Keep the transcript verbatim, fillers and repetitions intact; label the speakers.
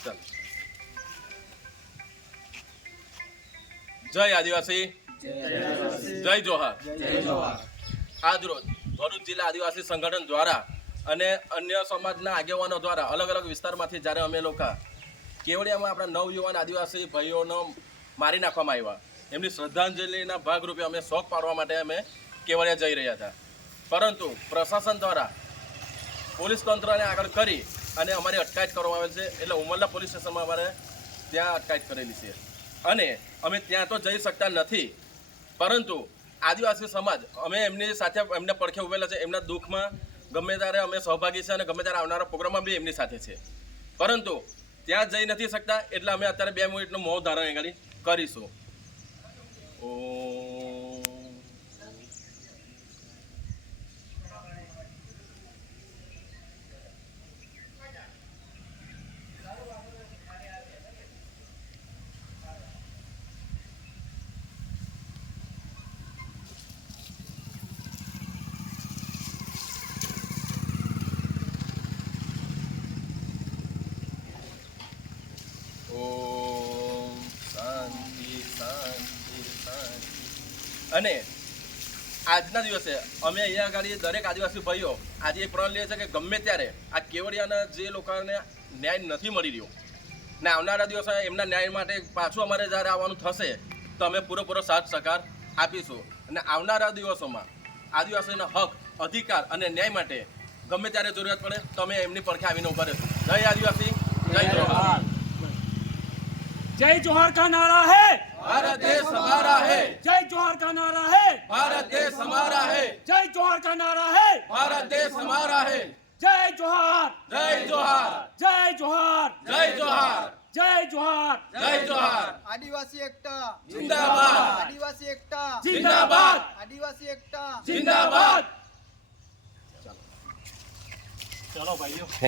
Speaker 1: ચાલ. જય આદિવાસી, જય જોહાર. આજ રોજ ભરૂચ જિલ્લા આદિવાસી સંગઠન દ્વારા અને અન્ય સમાજના આગેવાનો દ્વારા અલગ અલગ વિસ્તારમાંથી જ્યારે અમે લોકો કેવડિયામાં આપણા નવયુવાન આદિવાસી ભાઈઓનો મારી નાખવામાં આવ્યા, એમની શ્રદ્ધાંજલિના ભાગરૂપે અમે શોક પાડવા માટે અમે કેવડિયા જઈ રહ્યા હતા. પરંતુ પ્રશાસન દ્વારા પોલીસ તંત્રને આગળ કરી અને અમારી અટકાયત કરવામાં આવેલ છે. એટલે ઉમરલા પોલીસ સ્ટેશનમાં અમારે ત્યાં અટકાયત કરેલી છે અને અમે ત્યાં તો જઈ શકતા નથી. પરંતુ આદિવાસી સમાજ અમે એમની સાથે એમને પડખે ઉભેલા છે. એમના દુઃખમાં ગમે ત્યારે અમે સહભાગી છે અને ગમે ત્યારે આવનારા પ્રોગ્રામમાં બી એમની સાથે છે. પરંતુ ત્યાં જઈ નથી શકતા એટલે અમે અત્યારે બે મિનિટનું મૌન ધારણ આગળ કરીશું. ઓ ઓમ શાંતિ શાંતિ શાંતિ. અને આજના દિવસે અમે અહીંયા આગળ દરેક આદિવાસી ભાઈઓ આજે એક પ્રણ લે છે કે ગમે ત્યારે આ કેવડિયાના જે લોકોને ન્યાય નથી મળી રહ્યો ને આવનારા દિવસે એમના ન્યાય માટે પાછું અમારે જ્યારે આવવાનું થશે તો અમે પૂરેપૂરો સાથ સહકાર આપીશું. અને આવનારા દિવસોમાં આદિવાસીના હક, અધિકાર અને ન્યાય માટે ગમે ત્યારે જરૂરિયાત પડે તો અમે એમની પડખે આવીને ઉભા રહીશું. જય આદિવાસી, જય જોહાર.
Speaker 2: जय जोहार का नारा है,
Speaker 1: भारत देश हमारा है.
Speaker 2: जय जोहार का नारा है,
Speaker 1: भारत देश हमारा है.
Speaker 2: जय जोहार का नारा है,
Speaker 1: भारत देश हमारा है.
Speaker 2: जय जोहार,
Speaker 1: जय जोहार,
Speaker 2: जय जोहार,
Speaker 1: जय जोहार,
Speaker 2: जय जोहार,
Speaker 1: जय जोहार.
Speaker 3: आदिवासी एकता
Speaker 1: जिंदाबाद,
Speaker 3: आदिवासी एकता
Speaker 1: जिंदाबाद,
Speaker 3: आदिवासी एकता
Speaker 1: जिंदाबाद.
Speaker 2: चलो भाइयों.